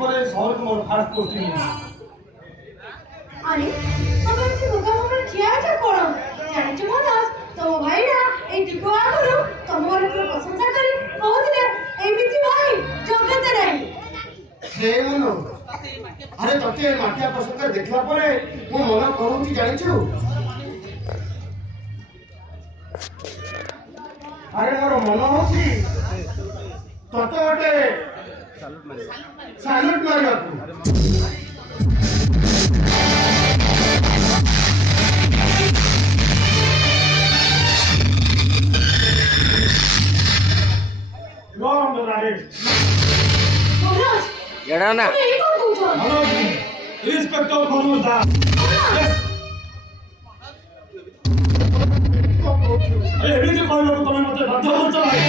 पर शहर को मोर फास्ट पोस्टिंग अरे हम ऐसे दुकान में ठिया जा कोण जाने छ मनोज तो भाई ना ए टिको आगरो तमोर को प्रशंसा करी बहुत ने एमिति भाई जगत नहीं हे मनो अरे तते माटिया प्रसंग देखला परे मो मन कहूची जानिछु अरे मोर मन होची तते गोटे सालूट मारिया गरम रारे मनोज एड़ा ना ये कौन पूछो मनोज इंस्पेक्टर मनोज दा अरे एमिति कहलो तमे मते बाध्य करछ भाई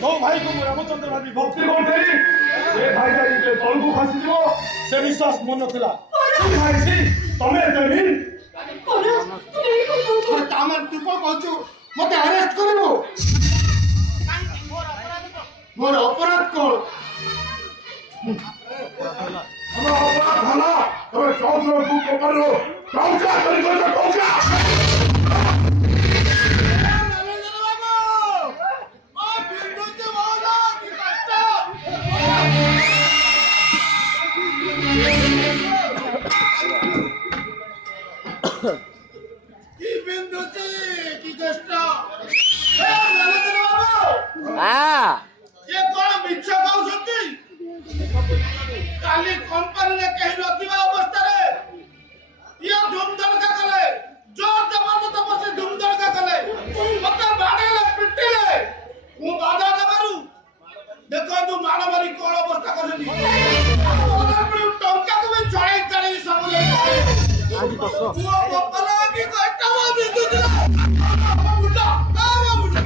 तो भाई को रामचंद्र भाई भक्ति कोन फेरी ए भाई जाई के तल को खसी दिबो से विश्वास मन नथिला भाई सी तमे देबिन मनोज तुम ये कौन पूछो तामन तू को कहछु मते अरेस्ट करबो मोर अपराध कोन हम अपराध भला तमे चौधरो तू को करो चौका करी को चौका आ ये कौन मिच्छा कहउछंती काली कंपनी ने कहि नथिबा अवस्था रे ये धूम धड़का कले जोर जबरदस्त बसे धूम धड़का कले मते बाडेले पिटिले मु बाधा देबारु देखो तू मानवरी कोन अवस्था करछनी ओना पर टंका को भी छड़ाई छड़ाई सब ले आज तो वो बपला की कटवा बिंदु दिला मुंडा आ मुंडा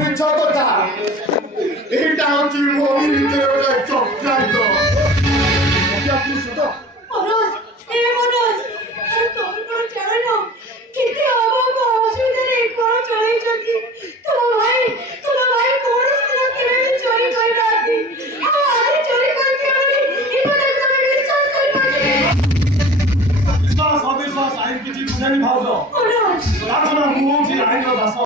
मिच्छा କଥା ଏଇଟା ହଉଛି ମୋ